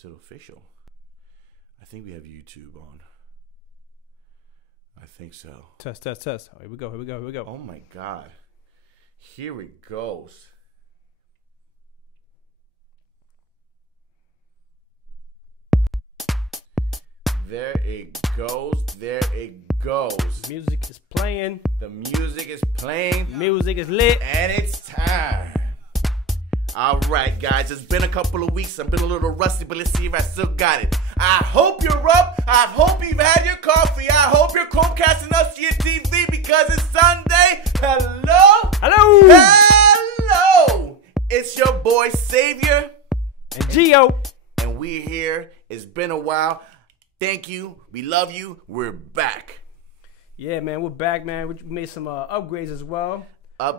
Is it official? I think we have YouTube on. I think so. Test. Here we go. Oh my God. Here it goes. There it goes. Music is playing. The music is playing. Music is lit. And it's time. All right, guys. It's been a couple of weeks. I've been a little rusty, but let's see if I still got it. I hope you're up. I hope you've had your coffee. I hope you're Chromecasting us to your TV because it's Sunday. Hello? It's your boy, Savior. And Gio. And we're here. It's been a while. Thank you. We love you. We're back. Yeah, man. We're back, man. We made some upgrades as well.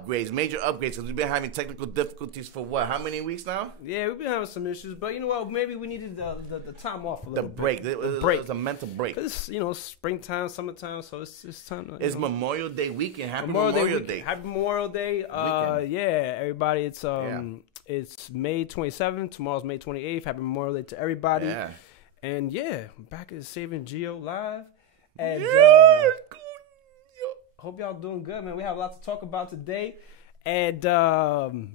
Major upgrades, because we've been having technical difficulties for what? How many weeks now? Yeah, we've been having some issues, but you know what? Maybe we needed the time off a little bit. The break. It was a mental break. Because, springtime, summertime, so it's time. It's Memorial Day weekend. Happy Memorial Day. Happy Memorial Day. Yeah, everybody. It's May 27th. Tomorrow's May 28th. Happy Memorial Day to everybody. Yeah. And yeah, back at Savier and Gio live. And hope y'all doing good, man. We have a lot to talk about today. And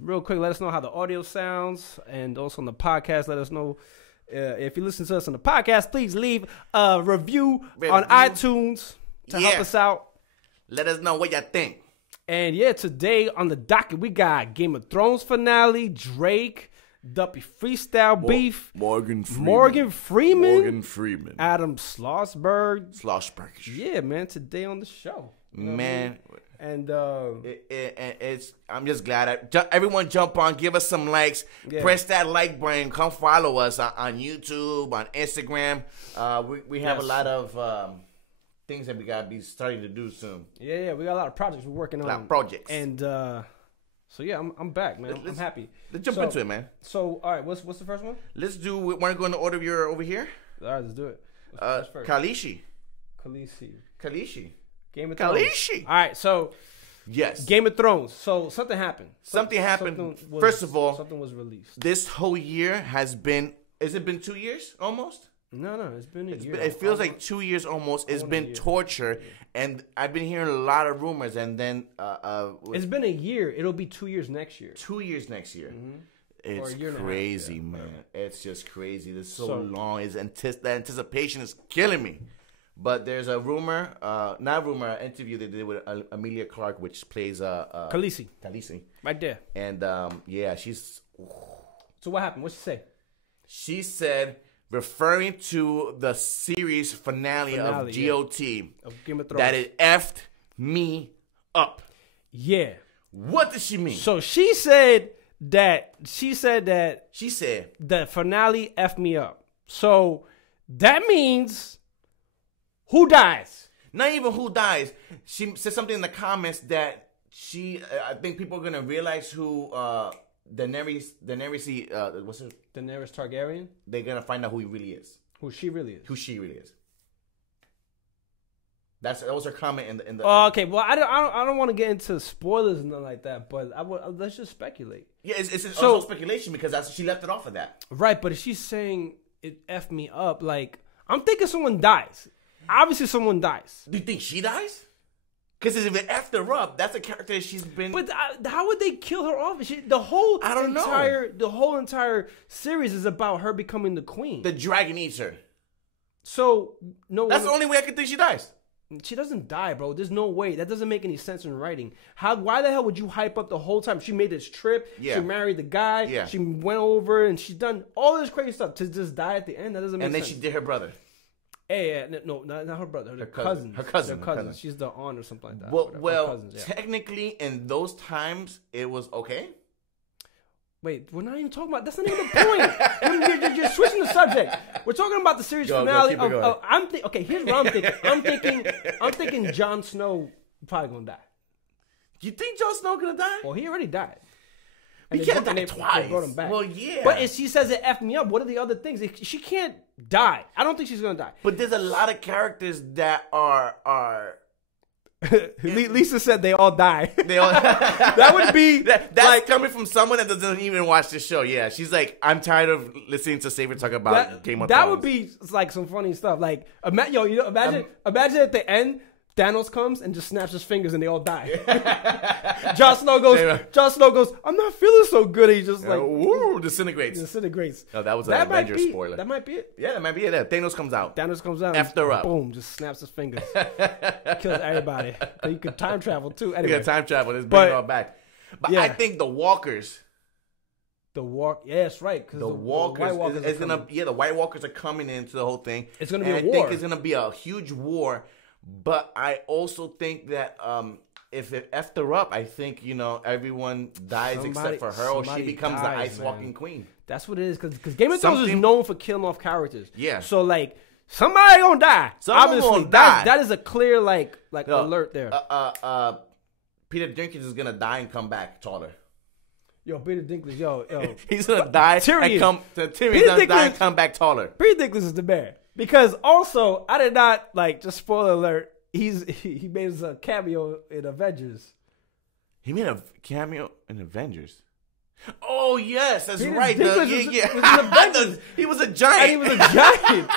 real quick, let us know how the audio sounds. And also on the podcast, let us know if you listen to us on the podcast, please leave a review on iTunes to help us out. Let us know what y'all think. And yeah, today on the docket, we got Game of Thrones finale, Drake, Duppy Freestyle beef, Morgan Freeman, Adam Schlossberg. Yeah, man, today on the show. Man, and I'm just glad everyone jump on, give us some likes, press that like button, come follow us on YouTube, on Instagram. We have a lot of things that we gotta be starting to do soon. Yeah, we got a lot of projects we're working on. A lot of projects, and so yeah, I'm back, man. I'm happy. Let's jump into it, man. So all right, what's the first one? Let's do. Want to go in the order you're over here? All right, let's do it. What's first? Khaleesi. Game of Thrones. All right, so yes, Game of Thrones. So something happened. First of all, something was released. This whole year has been. Has it been 2 years almost? No, it's been a year. It feels like 2 years almost. It's been torture, and I've been hearing a lot of rumors. And then it's been a year. It'll be 2 years next year. 2 years next year. Mm-hmm. It's crazy, man. It's just crazy. It's so long. The anticipation is killing me. But there's a rumor, an interview they did with Emilia Clarke, which plays Khaleesi. Right there. And she's. So what happened? What'd she say? She said, referring to the series finale of GOT, of Game of Thrones, that it effed me up. Yeah. What does she mean? So she said that the finale effed me up. So that means who dies? Not even who dies. She said something in the comments that I think people are gonna realize who Daenerys, what's her? Daenerys Targaryen? They're gonna find out who he really is. Who she really is. That was her comment in the. Oh, okay. Well, I don't want to get into spoilers and nothing like that, but let's just speculate. Yeah, it's also speculation because she left it off of that. Right, but if she's saying it effed me up, like I'm thinking someone dies. Obviously, someone dies. Do you think she dies? Because if it effed her up, that's a character she's been. But how would they kill her off? The whole entire series is about her becoming the queen. The dragon eats her. So that's the only way I can think she dies. She doesn't die, bro. There's no way. That doesn't make any sense in writing. Why the hell would you hype up the whole time? She made this trip. Yeah. She married the guy. Yeah. She went over and she's done all this crazy stuff to just die at the end. That doesn't make sense. And then she did her brother. Hey, no, not her brother. Her cousin. Her cousin. She's the aunt or something like that. Well, cousins, technically, in those times, it was okay. Wait, we're not even talking about. That's not even the point. You're switching the subject. We're talking about the series finale. Okay, here's what I'm thinking. I'm thinking Jon Snow probably gonna die. You think Jon Snow gonna die? Well, he already died. He can't die twice. They brought him back. Well, yeah. But if she says it effed me up, what are the other things? She can't die. I don't think she's gonna die. But there's a lot of characters that are Lisa said they all die. They all, That would be that's like, coming from someone that doesn't even watch the show. Yeah, she's like, I'm tired of listening to Savier talk about Game of Thrones. That would be like some funny stuff. Like, imagine at the end, Thanos comes and just snaps his fingers and they all die. Jon Snow goes, I'm not feeling so good. He just like disintegrates. Oh, that was an Avengers spoiler. That might be it. Yeah, that might be it. Yeah, Thanos comes out. After up. Boom, just snaps his fingers. Kills everybody. But you could time travel too. Anyway. You can time travel. Just bring it all back. But yeah. I think the Walkers. Yeah, that's right. Because the White Walkers the White Walkers are coming into the whole thing. It's going to be a war. I think it's going to be a huge war. But I also think that if it effed her up, I think, everyone dies except for her, or she becomes the Ice Walking Queen. That's what it is, because Game of Thrones is known for killing off characters. Yeah. So, like, somebody gonna die. Someone gonna die. That is a clear, alert there. Peter Dinklage is gonna die and come back taller. Yo, Peter Dinklage, yo. He's gonna die Tyrion's gonna die and come back taller. Peter Dinklage is the man. Because also, I did not, just spoiler alert, he made a cameo in Avengers. He made a cameo in Avengers? Oh, yes, that's Peter right. Dinklage He was a giant. And he was a giant.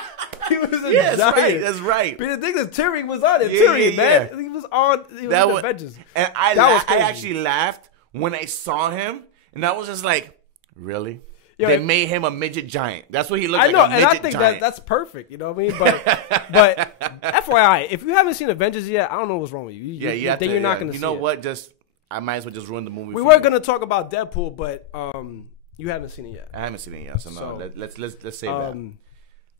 He was a giant. That's right. Peter Dinklage, Tyrion was on it. Tyrion, man. Yeah. He was in Avengers. And I actually laughed when I saw him, and I was just like, really? Yeah, they made him a midget giant. That's what he looked like. I know, a midget and I think giant. that's perfect. You know what I mean? But FYI, if you haven't seen Avengers yet, I don't know what's wrong with you. You're not going to see it. You know what? I might as well just ruin the movie. We were going to talk about Deadpool, but you haven't seen it yet. I haven't seen it yet, so no. Let's save that.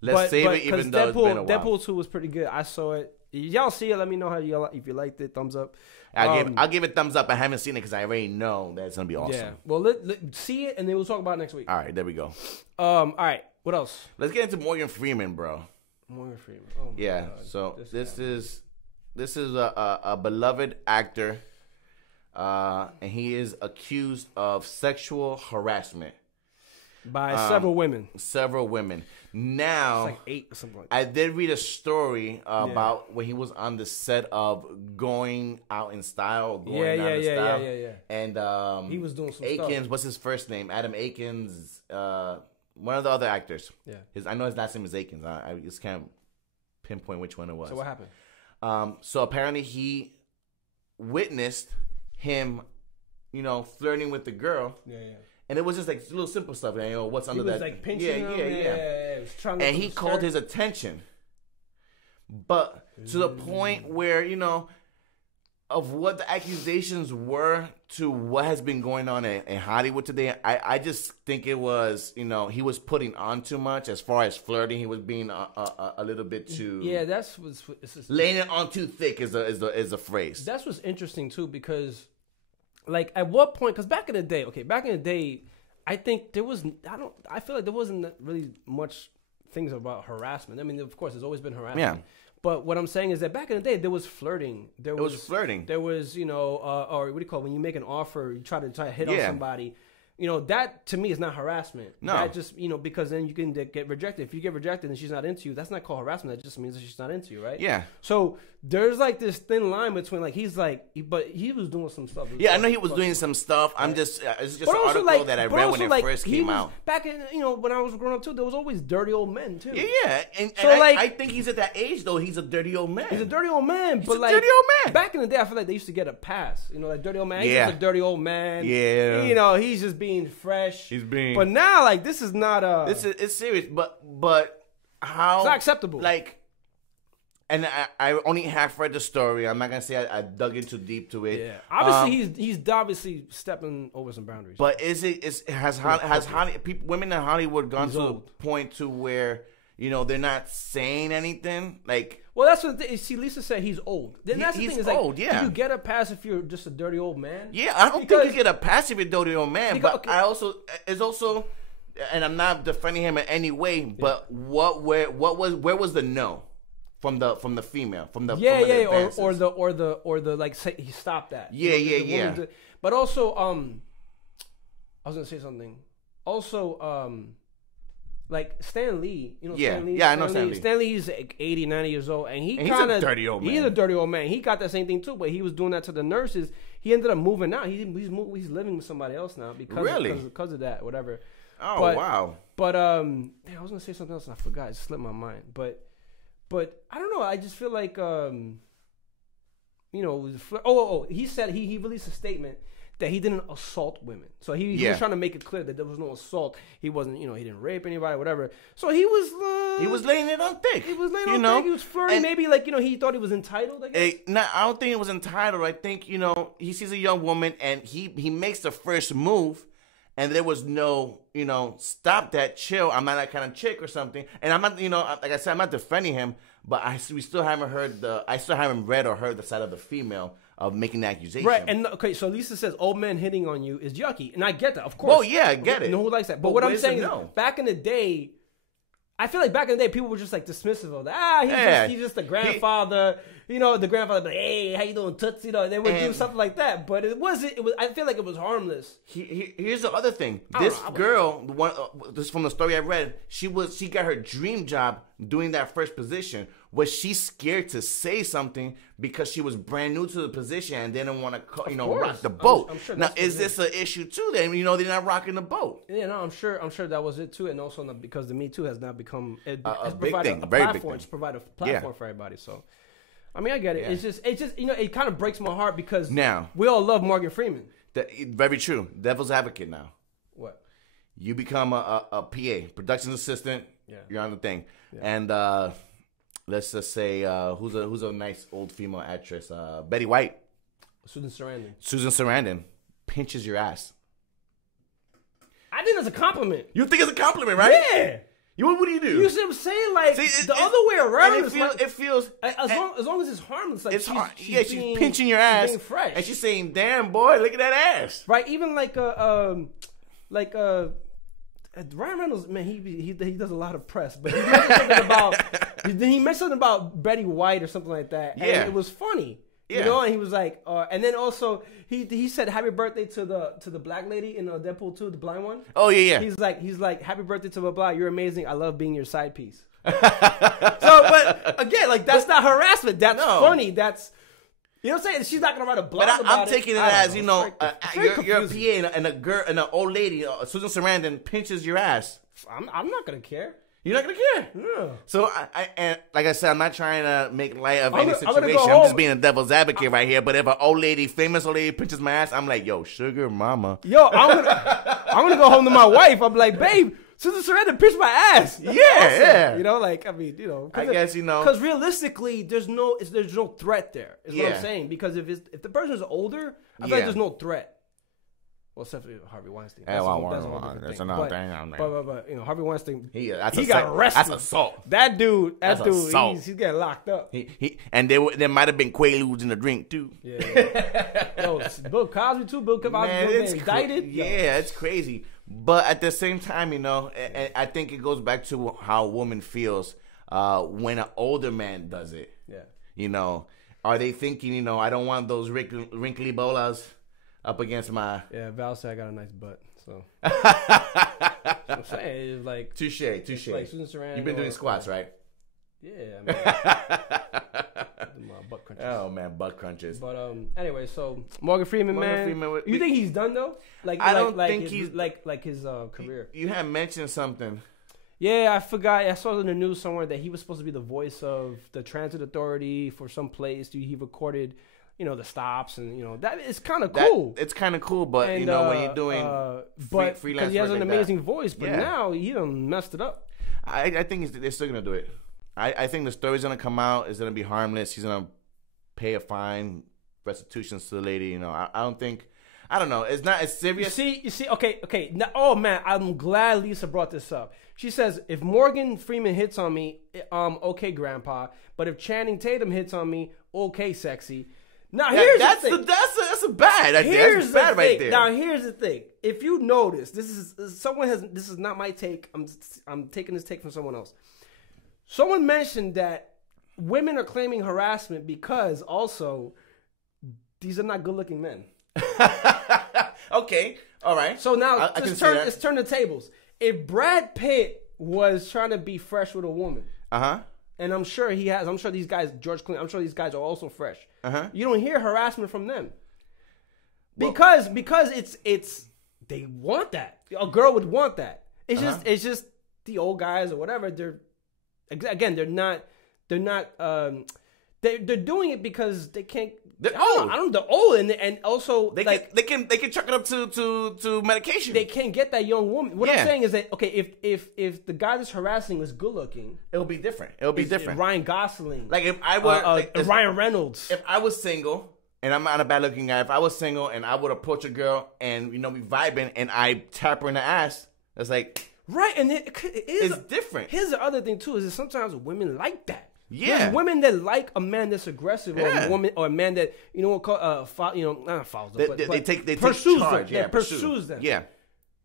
Let's save it, even though it's been a while. Deadpool 2 was pretty good. I saw it. Y'all see it? Let me know if you liked it. Thumbs up. I'll give it thumbs up. I haven't seen it because I already know that it's gonna be awesome. Yeah. Well, let see it and then we'll talk about it next week. All right, there we go. All right. What else? Let's get into Morgan Freeman, bro. Morgan Freeman. Oh my God. So this is a beloved actor, and he is accused of sexual harassment by several women. Several women. Now, it's like 8 or something like that. I did read a story about when he was on the set of Going Out in Style. Yeah. And he was doing some Akins, stuff. what's his first name? Adam Akins. One of the other actors. Yeah. I know his last name is Akins. I just can't pinpoint which one it was. So what happened? So apparently he witnessed him, flirting with the girl. Yeah. And it was just like little simple stuff. What's under that? He was like pinching him. Yeah. And he called his attention. But to the point where, of what the accusations were to what has been going on in Hollywood today, I just think it was, he was putting on too much as far as flirting. He was being a little bit too. Yeah, laying it on too thick is a phrase. That's what's interesting too, because at what point? Because back in the day, I think there was. I feel like there wasn't really much things about harassment. I mean, of course, there's always been harassment. Yeah. But what I'm saying is that back in the day, there was flirting. There was flirting. There was, or what do you call it? When you make an offer, you try to hit on somebody. That to me is not harassment. No. That just, because then you can get rejected. If you get rejected and she's not into you, that's not called harassment. That just means that she's not into you, right? Yeah. So there's this thin line between but he was doing some stuff. Yeah, I know he was doing some stuff. I'm just, it's just an article that I read when it first came out. Back in, when I was growing up too, there was always dirty old men too. Yeah. And I think he's at that age though. He's a dirty old man. He's a dirty old man. He's a dirty old man. Back in the day, I feel like they used to get a pass. Like dirty old man. He's just a dirty old man. Yeah. He's just being fresh. But now, this is not it's serious. But how? It's not acceptable. And I only half read the story. I'm not gonna say I dug in too deep to it. Yeah, obviously he's obviously stepping over some boundaries. But women in Hollywood gone to a point to where they're not saying anything Well, that's what see. Lisa said he's old. Then that's the thing. Is old. Do you get a pass if you're just a dirty old man? Yeah, I don't think you get a pass if you're a dirty old man. But I also it's also, and I'm not defending him in any way. But where was the no from the female from the or the say he stopped that. Yeah. But also I was gonna say something. Also Like Stan Lee, you know Yeah. Stan Lee? Yeah, I know Stan Lee. Stan Lee's like 80, 90 years old, and he's kind a of dirty old man. He's a dirty old man. He got that same thing too, but he was doing that to the nurses. He ended up moving out. He's living with somebody else now because of that, whatever. Oh, wow. But I was gonna say something else and I forgot. It slipped my mind. But I don't know. I just feel like he said he released a statement that he didn't assault women. So he was trying to make it clear that there was no assault. He wasn't, he didn't rape anybody, whatever. So he was laying it on thick. He was laying on thick. He was flirting. Maybe he thought he was entitled, I guess. I don't think it was entitled. I think, he sees a young woman and he makes the first move and there was no, stop that, chill. I'm not that kind of chick or something. And I'm not, like I said, I'm not defending him, but we still haven't read or heard the side of the female of making the accusation. Right, and okay, so Lisa says old men hitting on you is yucky, and I get that, of course. Oh yeah, I get it. No who likes that. But what I'm saying is, back in the day, I feel like back in the day, people were just like dismissive of that. He's just the grandfather. The grandfather, like, hey, how you doing, Toots? They would do something like that. But it was. I feel like it was harmless. Here's the other thing. This girl, this is from the story I read. She got her dream job doing that first position. Was she scared to say something because she was brand new to the position and didn't want to, rock the boat? I'm sure now, is this an issue too? Then they're not rocking the boat. Yeah, no, I'm sure that was it too, and also because the Me Too has now become a big thing, a very big thing. It's provided a platform for everybody. So, I mean, I get it. Yeah. It's just it kind of breaks my heart because now we all love Morgan Freeman. Very true. Devil's advocate now. What? You become a PA, production assistant. Yeah, you're on the thing, and. Let's just say who's a nice old female actress? Betty White. Susan Sarandon pinches your ass. I think that's a compliment. You think it's a compliment, right? Yeah. What do you do? You see what I'm saying? The other way around. It feels as long as it's harmless. Like she's pinching your ass, being fresh, and she's saying, "Damn boy, look at that ass." Right. Even Ryan Reynolds, man, he does a lot of press, but he mentioned something about Betty White or something like that, and it was funny, and he was like, and then also he said happy birthday to the black lady in Deadpool 2, the blind one. Oh yeah. He's like happy birthday to blah blah. You're amazing. I love being your side piece. But again, that's not harassment. That's funny. That's. You know what I'm saying? She's not gonna write a blog about it. I'm taking it as you're a PA and a girl and an old lady, Susan Sarandon, pinches your ass. I'm not gonna care. You're not gonna care. No. So and like I said, I'm not trying to make light of any situation. I'm just being a devil's advocate right here. But if an famous old lady pinches my ass, I'm like, yo, sugar mama. Yo, I'm gonna go home to my wife. I'm like, babe, Susan Sarandon pinched my ass. That's awesome. Yeah. I guess because realistically, there's no threat there. Is what I'm saying. Because if the person is older, I feel like there's no threat. Well, except for Harvey Weinstein. That's another thing. But Harvey Weinstein, he got arrested. That's assault. That dude, he's getting locked up. And there might have been Quaaludes in the drink too. Yeah. Bill Cosby too. Bill Cosby was indicted. Yeah, it's crazy. But at the same time, I think it goes back to how a woman feels when an older man does it. Yeah. Are they thinking, I don't want those wrinkly bolas up against my... Yeah, Val said I got a nice butt, so... I'm saying, it's like... Touche. Like Susan Sarandon. You've been doing squats, right? Yeah, butt crunches. Oh, man, butt crunches. But, anyway, so, Morgan Freeman, you think he's done, though? I don't think he's... Like his career. You had mentioned something. Yeah, I forgot. I saw in the news somewhere that he was supposed to be the voice of the transit authority for some place. He recorded... the stops and that it's kind of cool. It's kind of cool, but when you're doing freelance, because he has an amazing voice, but now he done messed it up. I think they're still gonna do it. I think the story's gonna come out. It's gonna be harmless. He's gonna pay a fine, restitutions to the lady. I don't think. I don't know. It's not as serious. You see. Okay. Now, oh man, I'm glad Lisa brought this up. She says if Morgan Freeman hits on me, okay, Grandpa. But if Channing Tatum hits on me, okay, sexy. Now that's a bad idea. That's bad right there. Now here's the thing. If you notice, this is not my take. I'm taking this take from someone else. Someone mentioned that women are claiming harassment because also these are not good-looking men. Okay, all right. So now let's turn the tables. If Brad Pitt was trying to be fresh with a woman. Uh-huh. And I'm sure he has. I'm sure these guys, George Clooney, I'm sure these guys are also fresh. Uh-huh. You don't hear harassment from them. Because it's they want that. A girl would want that. It's just the old guys or whatever. They're not they're doing it because they can't. They're old. I don't know. They're old and also they can chuck it up to medication. They can't get that young woman. What I'm saying is that if the guy that's harassing is good looking, it'll be different. It'll be different. Ryan Gosling, like if I were Ryan Reynolds. If I was single and I'm not a bad looking guy, if I was single and I would approach a girl and we vibing and I tap her in the ass, it's like right, and it's different. Here's the other thing too: is that sometimes women like that. Yeah, there's women that like a man that's aggressive, or a woman or a man that not follows them, they take pursues charge. them. Yeah, pursues them. Yeah.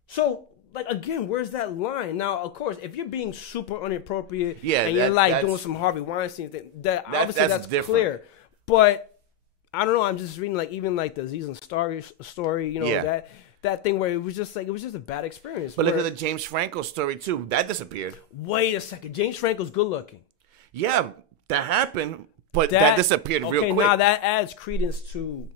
So like again, where's that line? Now, of course, if you're being super inappropriate, and you're doing some Harvey Weinstein thing, obviously that's clear. But I don't know. I'm just reading even the Aziz Ansari story. That thing where it was just a bad experience. But look at the James Franco story too. That disappeared. Wait a second. James Franco's good looking. Yeah, that happened, but that disappeared real quick. Now that adds credence to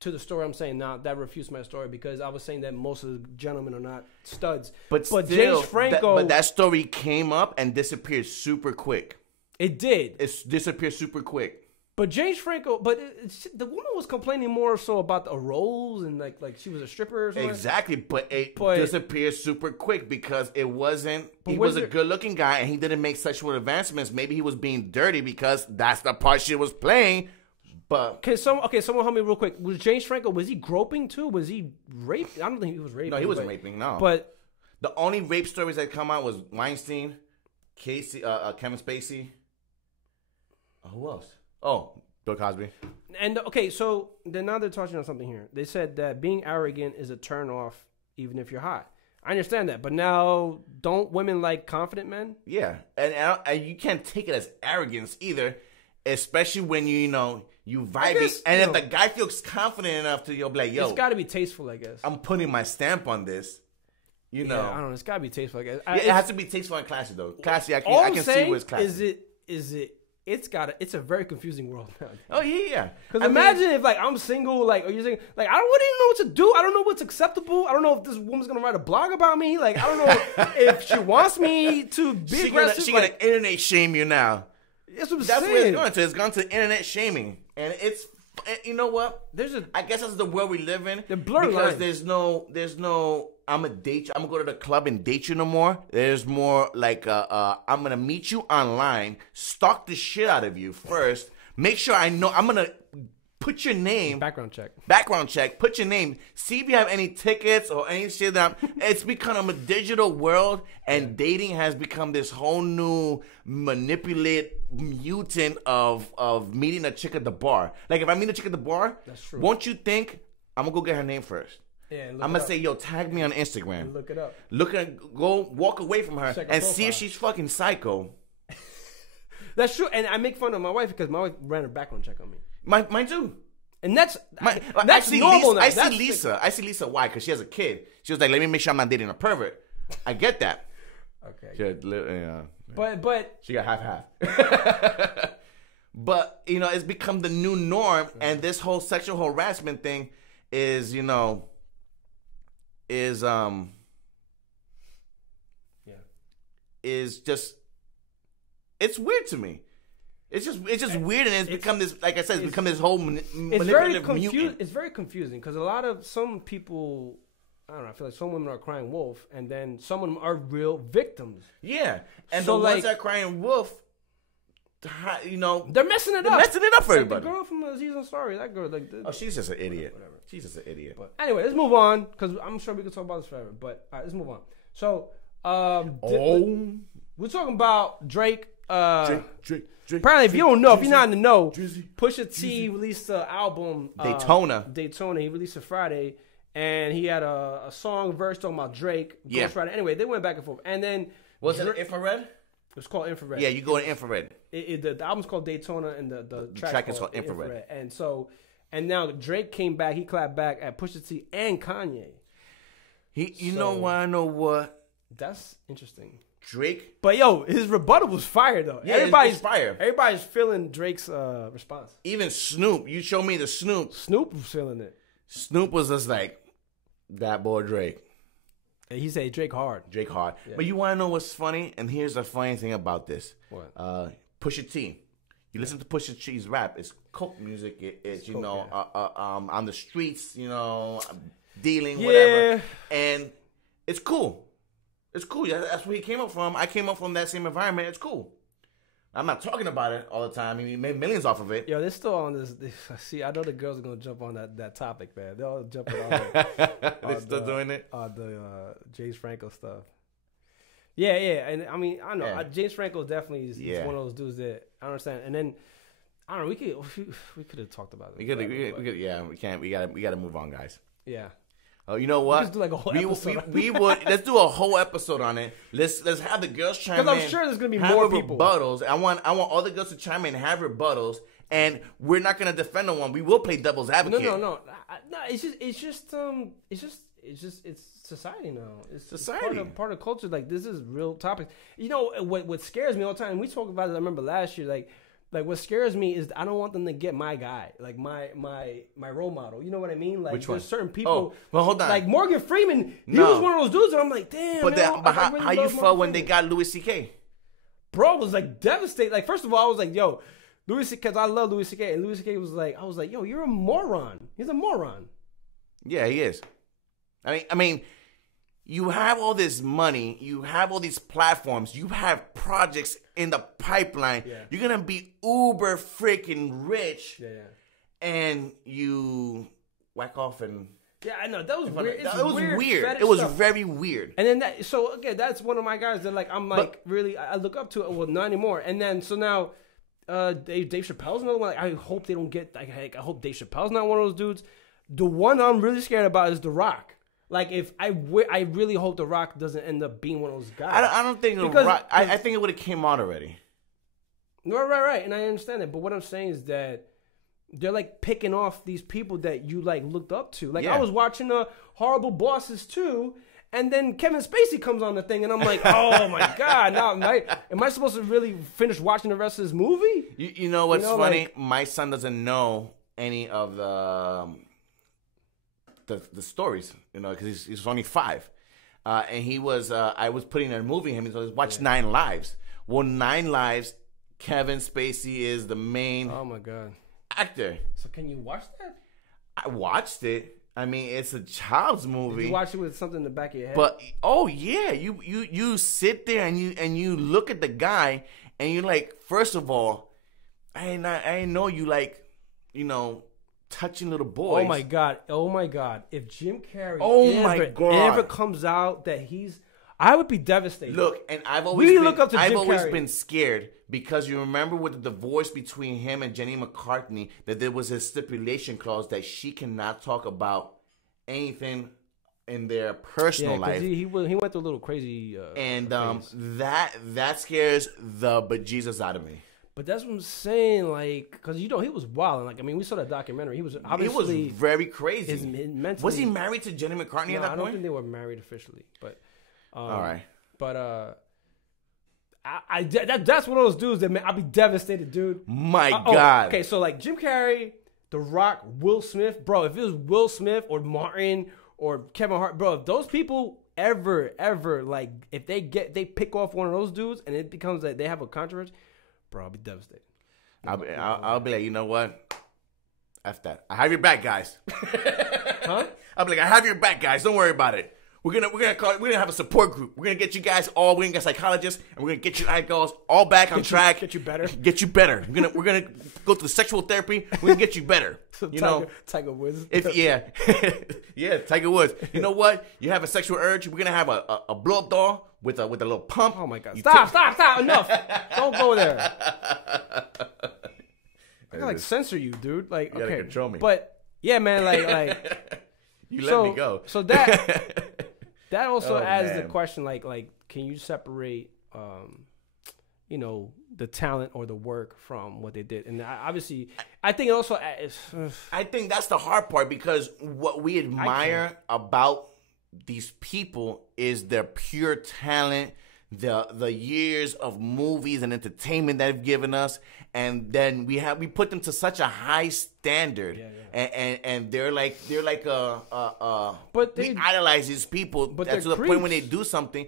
the story I'm saying. Now that refutes my story because I was saying that most of the gentlemen are not studs. But still, James Franco, but that story came up and disappeared super quick. It did. It disappeared super quick. But James Franco, the woman was complaining more so about the roles and like she was a stripper or something. Exactly, but it disappeared super quick because it wasn't. He was a good-looking guy and he didn't make sexual advancements. Maybe he was being dirty because that's the part she was playing. But someone help me real quick. Was James Franco? Was he groping too? Was he raping? I don't think he was raping. No, he wasn't raping. No, but the only rape stories that come out was Weinstein, Kevin Spacey. Who else? Oh, Bill Cosby. And so now they're touching on something here. They said that being arrogant is a turn off, even if you're hot. I understand that, but now don't women like confident men? Yeah, and you can't take it as arrogance either, especially when you vibing. And if the guy feels confident enough to be like, yo, it's got to be tasteful, I guess. I'm putting my stamp on this. I don't know. It's got to be tasteful, I guess. It has to be tasteful and classy though. Classy, I can see where it's classy. It's a very confusing world now. Oh yeah. Because imagine if I'm single, or you're saying I wouldn't even know what to do. I don't know what's acceptable. I don't know if this woman's gonna write a blog about me. I don't know if she wants me to be aggressive. She's gonna internet shame you now. That's what I'm saying. Where it's going to. It's gone to internet shaming, and it's you know what? I guess that's the world we live in. The blurry because line. there's no. I'm gonna date you. I'm gonna go to the club and date you no more. There's more I'm gonna meet you online, stalk the shit out of you first, make sure I know. I'm gonna put your name. Background check. Put your name. See if you have any tickets or any shit. It's become a digital world, and dating has become this whole new manipulate mutant of meeting a chick at the bar. Like if I meet a chick at the bar, that's true. Won't you think I'm gonna go get her name first? Yeah, I'm gonna say, yo, tag me on Instagram. And look it up. Go walk away from her and see if she's fucking psycho. That's true, and I make fun of my wife because my wife ran a background check on me. Mine too. And that's normal now. I see Lisa. Why? Because she has a kid. She was like, let me make sure I'm not dating a pervert. I get that. Okay. But she got half. But it's become the new norm, and this whole sexual harassment thing is just it's weird to me. It's just weird, and it's become this. Like I said, it's become this whole manipulative mutant. It's very confusing because some people, I don't know. I feel like some women are crying wolf, and then some of them are real victims. Yeah, and the ones that are crying wolf, they're messing it up. They're messing it up for everybody. The girl from Aziz Ansari, that girl, she's just an idiot. Whatever. She's just an idiot. But anyway, let's move on because I'm sure we could talk about this forever. But all right, let's move on. So, we're talking about Drake. Drake. Apparently, if you don't know, if you're not in the know, Pusha T released an album, Daytona. He released it Friday, and he had a song verse talking about Drake. Yeah. Friday. Anyway, they went back and forth, and then was it Infrared? It's called Infrared. Yeah, you go in Infrared. The album's called Daytona, and the track is called Infrared. And now Drake came back. He clapped back at Pusha T and Kanye. You know what? That's interesting. Drake. But yo, his rebuttal was fire though. Yeah, everybody's fire. Everybody's feeling Drake's response. Even Snoop. You show me the Snoop. Snoop was feeling it. Snoop was just like, that boy Drake. And he said Drake hard. Drake hard. Yeah. But you want to know what's funny? And here's the funny thing about this. What? Pusha T. You listen to Pusha T's rap. It's coke music. It's you know, on the streets, you know, dealing, whatever. And it's cool. It's cool. That's where he came up from. I came up from that same environment. It's cool. I'm not talking about it all the time. I mean, he made millions off of it. Yo, they're still on this. See, I know the girls are going to jump on that topic, man. They're all jumping on it. They're still doing it? The James Franco stuff. Yeah. And I mean, I know. Yeah. James Franco definitely is one of those dudes that I understand. And then, I don't know, we could have talked about it. We could, yeah, we can't. We got to move on, guys. Yeah. Oh, you know what? Let's do like a whole episode. We would let's do a whole episode on it. Let's have the girls chime in. Because I'm sure there's gonna be more people. Rebuttals. I want all the girls to chime in and have rebuttals. And we're not gonna defend no one. We will play devil's advocate. No. It's society now. It's society. Part of culture. Like this is real topics. You know what scares me all the time. We talked about it. I remember last year. Like what scares me is I don't want them to get my guy, like my role model. You know what I mean? Like which one? There's certain people. Oh, well, hold on. Like Morgan Freeman, he was one of those dudes, and I'm like, damn. But, how you felt when they got Louis C.K.? Bro, was like devastated. Like first of all, I was like, yo, Louis C.K. because I love Louis C.K. and Louis C.K. was like, I was like, yo, you're a moron. He's a moron. Yeah, he is. I mean. You have all this money. You have all these platforms. You have projects in the pipeline. Yeah. You're going to be uber freaking rich. Yeah. And you whack off and... Yeah, I know. That was weird. It was weird. It was very weird. And then so again, that's one of my guys that like, I'm like, really, I look up to it. Well, not anymore. And then, so now, Dave Chappelle's another one. Like, I hope they don't get, like, I hope Dave Chappelle's not one of those dudes. The one I'm really scared about is The Rock. Like, if I really hope The Rock doesn't end up being one of those guys. I don't think The Rock. I think it would have came out already. Right. And I understand that. But what I'm saying is that they're like picking off these people that you like looked up to. Like I was watching Horrible Bosses 2, and then Kevin Spacey comes on the thing, and I'm like, oh my God! Now, am I supposed to really finish watching the rest of this movie? You know what's funny? Like, my son doesn't know any of the stories, you know, because he's only 5, and he was. I was putting a movie him, so he watched 9 Lives. Well, 9 Lives, Kevin Spacey is the main. Oh my God. Actor. So can you watch that? I watched it. I mean, it's a child's movie. Did you watch it with something in the back of your head? But yeah, you sit there and you look at the guy and you're like, first of all, I ain't know you like, you know, touching little boys. Oh my God! If Jim Carrey ever comes out that I would be devastated. Look, and I've always been scared because you remember with the divorce between him and Jenny McCartney that there was a stipulation clause that she cannot talk about anything in their personal life. He went through a little crazy. And that scares the bejesus out of me. But that's what I'm saying, like, because he was wild. Like, I mean, we saw that documentary. He was very crazy. Mentally, was he married to Jenny McCartney at that point? I don't think they were married officially, but. All right. But that's one of those dudes that I'd be devastated, dude. My God. Okay, so like Jim Carrey, The Rock, Will Smith, bro. If it was Will Smith or Martin or Kevin Hart, bro, if those people ever like if they pick off one of those dudes and it becomes that they have a controversy, bro, I'll be devastated. I'll be like, you know what? F that. I have your back, guys. Huh? I'll be like, I have your back, guys. Don't worry about it. We're gonna have a support group. We're gonna get you guys we're gonna get psychologists, and we're gonna get you guys all back on track. Get you better. Get you better. We're gonna go through sexual therapy. We're gonna get you better. So Tiger Woods. Yeah, Tiger Woods. You know what? You have a sexual urge. We're gonna have a blow up doll with a little pump. Oh my God! Stop! Enough! Don't go there. I gotta censor you, dude. Like, you gotta control me. But yeah, man, like you let me go. So that also adds the question, like, can you separate, you know, the talent or the work from what they did? And obviously, I think it also. I think that's the hard part because what we admire about these people is their pure talent, the years of movies and entertainment that they've given us, and then we put them to such a high standard, and they're like but we idolize these people to the point when they do something.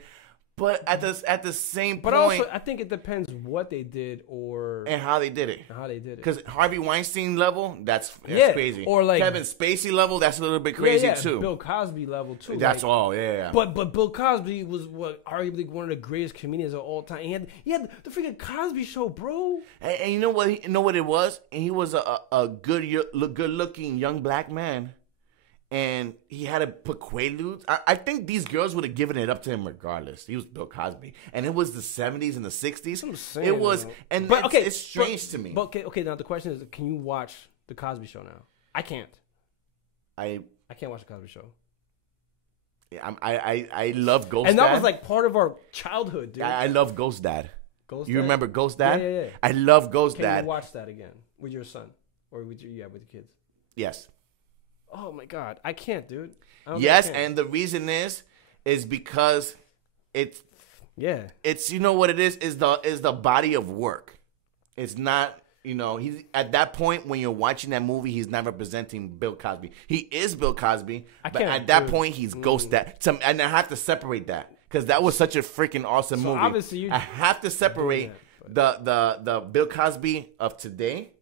But at the same point, but also I think it depends what they did and how they did it. Because Harvey Weinstein level, that's crazy. Or like Kevin Spacey level, that's a little bit crazy too. Bill Cosby level too. That's all, yeah. But Bill Cosby was arguably one of the greatest comedians of all time. He had the freaking Cosby Show, bro. And you know what? You know what it was? And he was a good looking young black man. And he had to put Quaaludes. I think these girls would have given it up to him regardless. He was Bill Cosby. And it was the 70s and the 60s. It was, and it's strange to me. But okay, now the question is, can you watch the Cosby Show now? I can't. I can't watch the Cosby Show. Yeah, I love Ghost Dad. And that was like part of our childhood, dude. I love Ghost Dad. You remember Ghost Dad? Yeah. I love Ghost Dad. Can you watch that again with your son? Or with your kids? Yes. Oh my God, I can't, dude. Yes, and the reason is because it's you know what it is the body of work. It's not, he's at that point when you're watching that movie, he's not representing Bill Cosby. He is Bill Cosby, but at that point he's Ghost Dad. And I have to separate that because that was such a freaking awesome movie. Obviously, I have to separate the Bill Cosby of today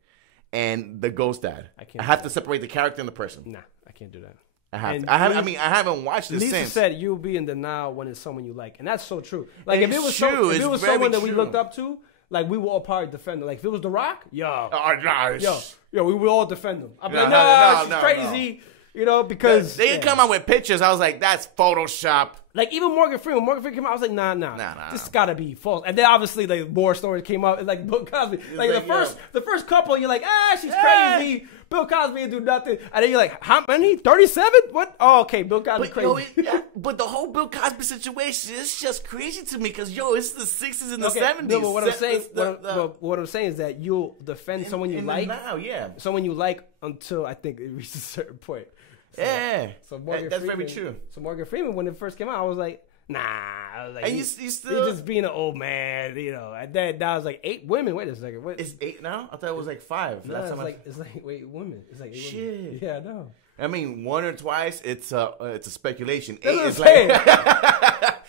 and the Ghost Dad. I have to separate the character and the person. Nah, I can't do that. I haven't watched this Lisa since. said you'll be in denial when it's someone you like, and that's so true. Like if it was someone that we looked up to, like we would all probably defend it. Like if it was The Rock, we would all defend him. I'd be like, she's crazy. Because they come out with pictures. I was like, that's Photoshop. Like even Morgan Freeman came out. I was like, nah. This gotta be false. And then obviously like more stories came out. Like Bill Cosby. Like the first couple, you're like, she's crazy. Bill Cosby didn't do nothing. And then you're like, how many? 37? What? Oh, okay, Bill Cosby crazy. But the whole Bill Cosby situation is just crazy to me because it's the 60s and the 70s. No, but what I'm saying is that you'll defend someone you like. Someone you like until I think it reaches a certain point. So that's very true. So Morgan Freeman, when it first came out, I was like, nah. I was like, and you still just being an old man, And then I was like 8 women. Wait a second, what? It's 8 now? I thought it was like 5. No, it's like 8 women. It's like 8 shit. Women. Yeah, I know. I mean, 1 or twice, it's a speculation. That's 8 is like,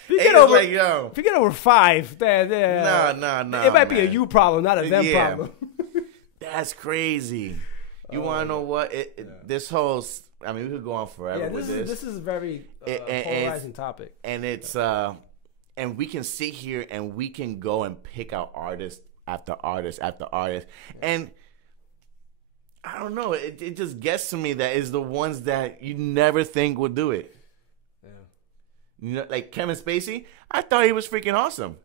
if you get over 5, then no. It might be a you problem, not a them problem. That's crazy. You want to know what? This whole. I mean, we could go on forever with this. This is a very polarizing topic. And it's and we can sit here and we can go and pick out artist after artist after artist. Yeah. And I don't know, it just gets to me that it's the ones that you never think would do it. Yeah. Like Kevin Spacey, I thought he was freaking awesome.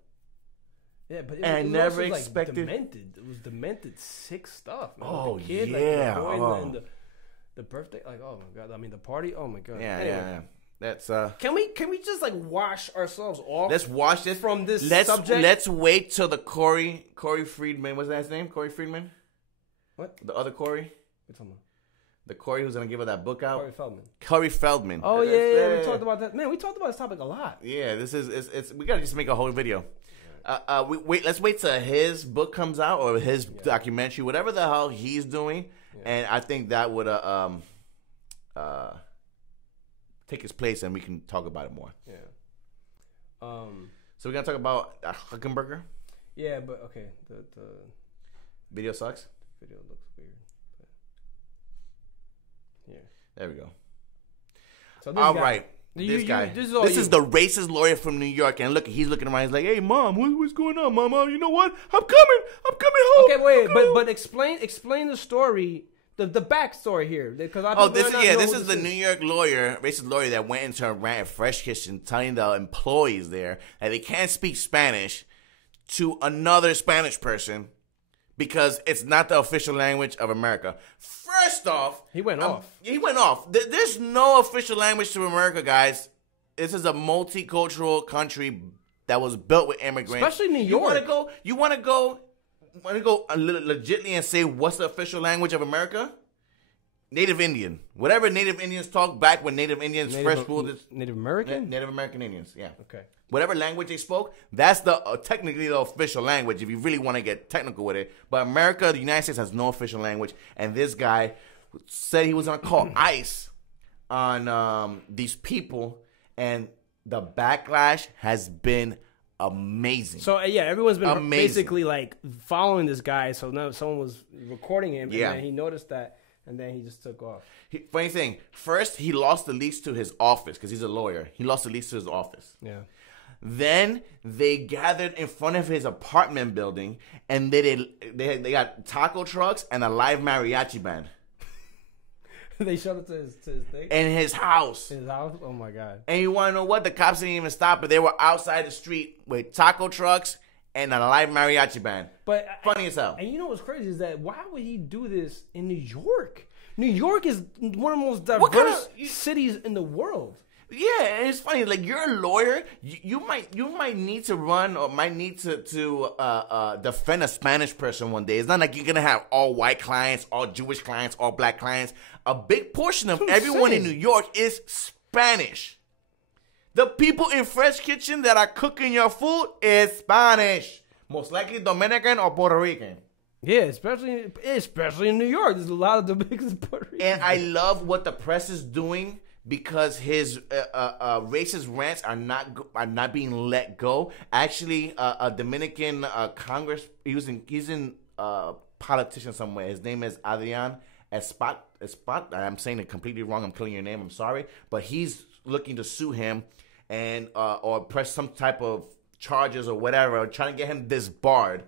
Yeah, but I never expected. Demented. It was demented, sick stuff. Man. Oh, the kid, yeah. Like the boy and the birthday, like, oh my God. I mean, the party, oh my God. Yeah, anyway. yeah. That's Can we just like wash ourselves off? Let's wash this from this subject. Let's wait till the Corey Friedman. What's that his name? Corey Friedman. What? The other Corey. What's talking about? The Corey who's gonna give us that book out. Corey Feldman. Oh yeah. We talked about that. Man, we talked about this topic a lot. Yeah, this is it's we gotta just make a whole video. Let's wait till his book comes out or his documentary, whatever the hell he's doing, and I think that would take his place, and we can talk about it more. Yeah. So we're gonna talk about Huckenberger. Yeah, but okay. The video sucks. The video looks weird. But... Yeah. There we go. So all right. This guy. This is the racist lawyer from New York, and look, he's looking around. He's like, "Hey, mom, what's going on, mama? You know what? I'm coming home." Okay, wait, but explain the story. The backstory here, because this is the New York racist lawyer that went into a rant at Fresh Kitchen, telling the employees there that they can't speak Spanish to another Spanish person because it's not the official language of America. First off, he went off. There's no official language to America, guys. This is a multicultural country that was built with immigrants, especially New York. You want to go legitly and say what's the official language of America? Native Indian. Whatever Native Indians talk back when Native Indians first ruled this. Native American? Native American Indians, yeah. Okay. Whatever language they spoke, that's the technically the official language if you really want to get technical with it. But America, the United States, has no official language. And this guy said he was going to call ICE on these people. And the backlash has been amazing. So, yeah, everyone's been basically, like, following this guy. So now someone was recording him. Yeah. And then he noticed that. And then he just took off. Funny thing, first he lost the lease to his office because he's a lawyer. He lost the lease to his office. Yeah. Then they gathered in front of his apartment building, and they got taco trucks and a live mariachi band. They showed it to his thing? In his house. His house? Oh, my God. And you want to know what? The cops didn't even stop, but they were outside the street with taco trucks and a live mariachi band. But funny as hell. And you know what's crazy is that why would he do this in New York? New York is one of the most diverse cities in the world. Yeah, and it's funny. Like, you're a lawyer. You might need to run or might need to defend a Spanish person one day. It's not like you're gonna have all white clients, all Jewish clients, all black clients. A big portion of everyone in New York is Spanish. The people in Fresh Kitchen that are cooking your food is Spanish. Most likely Dominican or Puerto Rican. Yeah, especially in New York. There's a lot of Dominicans and Puerto Ricans. And I love what the press is doing because his racist rants are not being let go. Actually, a Dominican Congress, he's in politician somewhere. His name is Adrian Espat. I'm saying it completely wrong. I'm killing your name. I'm sorry. But he's looking to sue him and or press some type of charges or whatever, trying to get him disbarred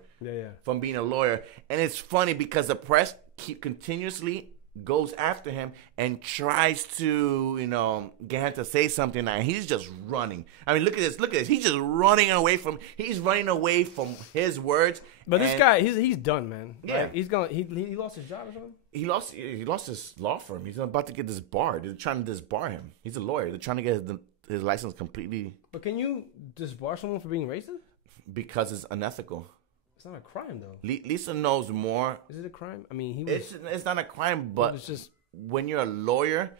from being a lawyer. And it's funny because the press continuously goes after him and tries to, get him to say something, and he's just running. I mean, look at this. He's just running away from his words. But this guy, he's done, man. Yeah. Like, he lost his job or something? He lost his law firm. He's about to get disbarred. They're trying to disbar him. He's a lawyer. They're trying to get his license completely. But can you disbar someone for being racist? Because it's unethical. It's not a crime, though. Lisa knows more. Is it a crime? I mean, It's not a crime, but it's just when you're a lawyer,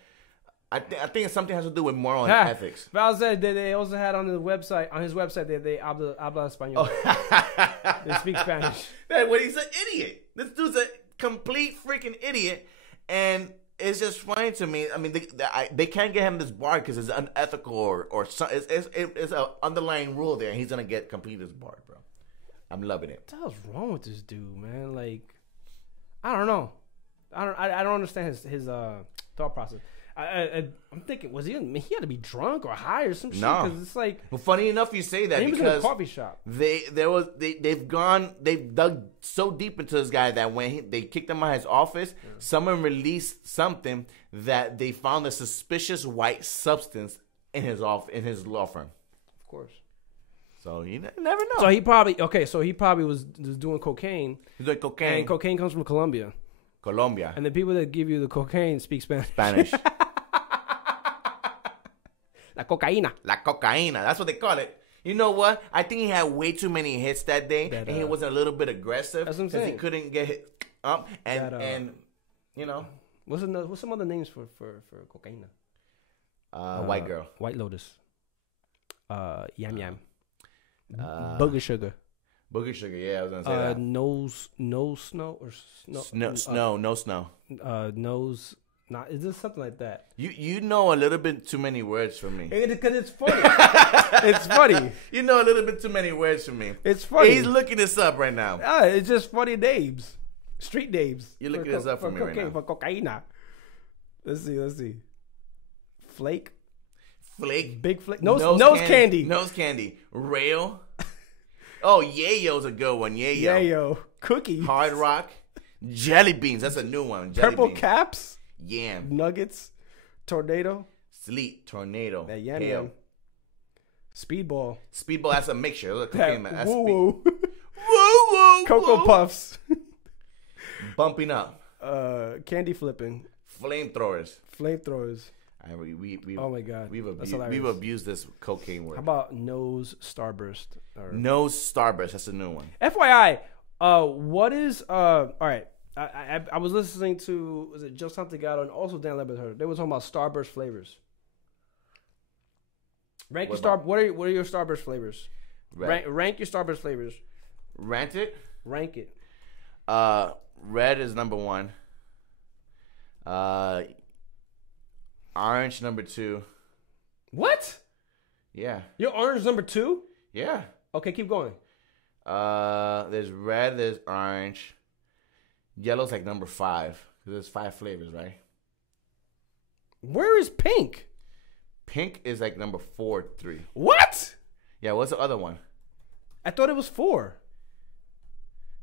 I think something has to do with moral and ethics. Val said that they also had on his website that they habla español. They speak Spanish. Well, he's an idiot. This dude's a complete freaking idiot, and it's just funny to me. I mean, they can't get him disbarred because it's unethical or it's an underlying rule there, and he's gonna get completely disbarred, bro. I'm loving it. What the hell's wrong with this dude, man? Like, I don't know. I don't understand his thought process. I'm thinking, he had to be drunk or high or some shit? No, because it's like. Well, funny enough, you say that he was because in a coffee shop. They've dug so deep into this guy that when they kicked him out of his office, someone released something that they found a suspicious white substance in his law firm. Of course. So you never know. So he probably was doing cocaine. He's doing cocaine. And cocaine comes from Colombia. And the people that give you the cocaine speak Spanish. La cocaína. That's what they call it. You know what? I think he had way too many hits that day, and he was a little bit aggressive because he couldn't get hit up. And what's some other names for cocaína? White girl, White Lotus, Yam Yam. Booger sugar. Yeah, I was gonna say that. No snow. Nose. Not. Is this something like that? You know a little bit too many words for me. Because it's funny. It's funny. You know a little bit too many words for me. It's funny. He's looking this up right now. It's just funny names, street names. You're looking this up for me right now. For cocaína. Let's see. Flake. Big flake. Nose candy. Nose candy. Rail. Oh, Yayo's a good one. Yayo. Cookie. Hard Rock. Jelly beans. That's a new one. Purple caps. Yam. Nuggets. Tornado. Sleet. Tornado. That yam. Speedball. That's a mixture. Look, that's woo. Woo. Cocoa Puffs. Bumping up. Candy flipping. Flamethrowers. Oh my God. We've abused this cocaine word. How about nose starburst? Nose starburst. That's a new one. FYI, what is all right? I was listening to, was it Just Something Got on, also Dan Levin heard. They were talking about Starburst flavors. Rank your what are your Starburst flavors? Rank your Starburst flavors. Rank it. Red is number 1. Orange number 2. What? Yeah. Your orange number 2? Yeah. Okay, keep going. There's red. There's orange. Yellow's like number 5. There's 5 flavors, right? Where is pink? Pink is like number 4, 3. What? Yeah. What's the other one? I thought it was 4.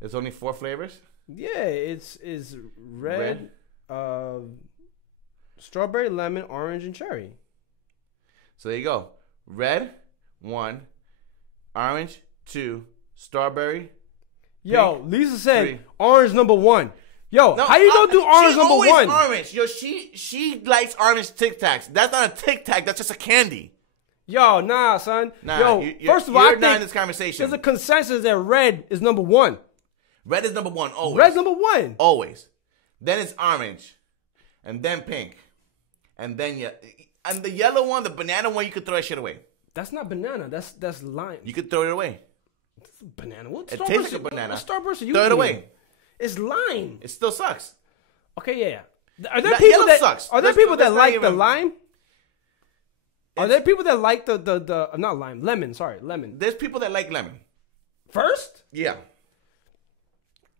There's only 4 flavors. Yeah, it's red, strawberry, lemon, orange, and cherry. So there you go. Red 1, orange 2, strawberry. Yo, pink, Lisa said 3. orange number 1. Yo, no, how you gonna do orange number 1? Orange. Yo, she likes orange Tic Tacs. That's not a Tic Tac. That's just a candy. Yo, nah, son. Nah, yo, first of all, I not in think this conversation. there's a consensus that red is number 1. Red is number 1 always. Red's number 1 always. Then it's orange, and then pink, and then and the yellow one, the banana one, you could throw that shit away. That's not banana. That's lime. You could throw it away. That's banana. What? It tastes like a banana. What Starburst are you throw it eating? away. It's lime. It still sucks. Okay, yeah. Are there people that sucks. Are there people that like the even, lime? Are there people that like the not lime, lemon? Sorry, lemon. There's people that like lemon. First? Yeah.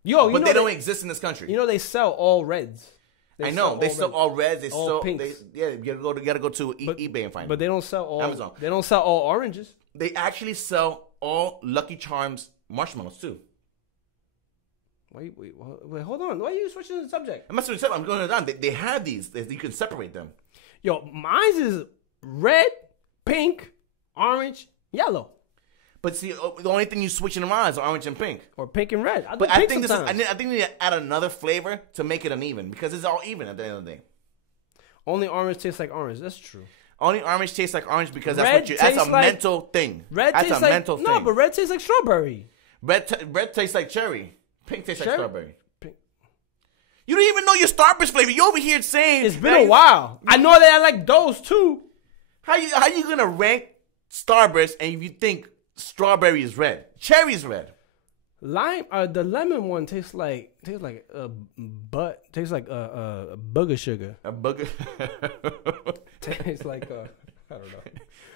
Yo, but they don't exist in this country. You know they sell all reds. I know they sell all reds. They all sell pinks. you gotta go to eBay and find them. But they don't sell all Amazon. They don't sell all oranges. They actually sell all Lucky Charms marshmallows too. Wait, hold on. Why are you switching the subject? I'm not switching the subject. I'm going down. They have these. You can separate them. Yo, mine's is red, pink, orange, yellow. But see, the only thing you switching around is orange and pink, or pink and red. But I think I think they need to add another flavor to make it uneven because it's all even at the end of the day. Only orange tastes like orange. That's true. Only orange tastes like orange because that's a mental thing. Red that's tastes a mental thing. No, but red tastes like strawberry. Red tastes like cherry. Pink tastes like strawberry. Pink. You don't even know your Starburst flavor. You over here saying it's been a while. I know that I like those too. How you gonna rank Starburst and if you think strawberry is red, cherry is red? Lime, the lemon one tastes like a booger sugar. A booger. Tastes like I don't know.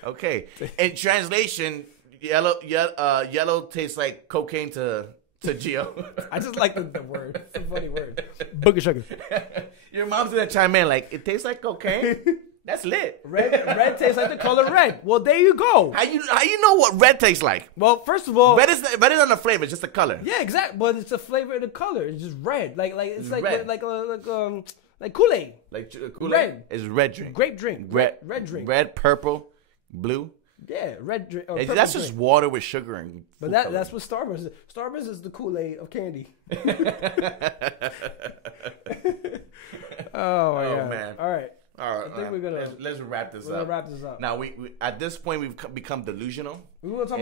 Okay. In translation, yellow tastes like cocaine to Gio. I just like the word. It's a funny word. Booger sugar. Your mom's gonna chime in like, it tastes like cocaine. That's lit. Red tastes like the color red. Well, there you go. How you know what red tastes like? Well, first of all, red is not the flavor, it's just the color. Yeah, exactly. But it's the flavor of the color. It's just red. Like it's like red. like Kool-Aid. Like Kool-Aid. Red. It's red drink. Grape drink. Red drink. Red, purple, blue. Yeah, red drink. That's just water with sugar and. But that's what Starburst is. Starburst is the Kool-Aid of candy. Oh my God. Man. All right. All right, I think we're gonna let's wrap this up. We're gonna wrap this up. Now we at this point we've become delusional. We're gonna talk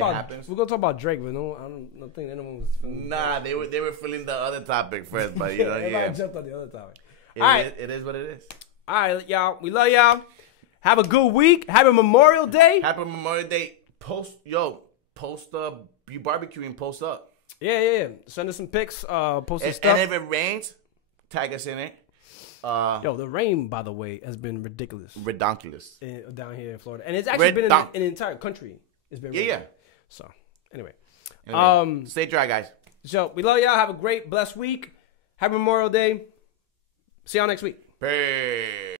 about Drake, but I don't think anyone was feeling. Nah, they were feeling the other topic first, but you know, everybody jumped on the other topic. It is what it is. All right, y'all. We love y'all. Have a good week. Happy Memorial Day. Happy Memorial Day. Post you barbecuing, post up. Yeah. Send us some pics. Post some stuff. And if it rains, tag us in it. The rain, by the way, has been ridiculous. Redonkulous. Down here in Florida. And it's actually been in the entire country. It's been raining. Yeah. So, anyway. Stay dry, guys. So, we love y'all. Have a great, blessed week. Happy Memorial Day. See y'all next week. Peace.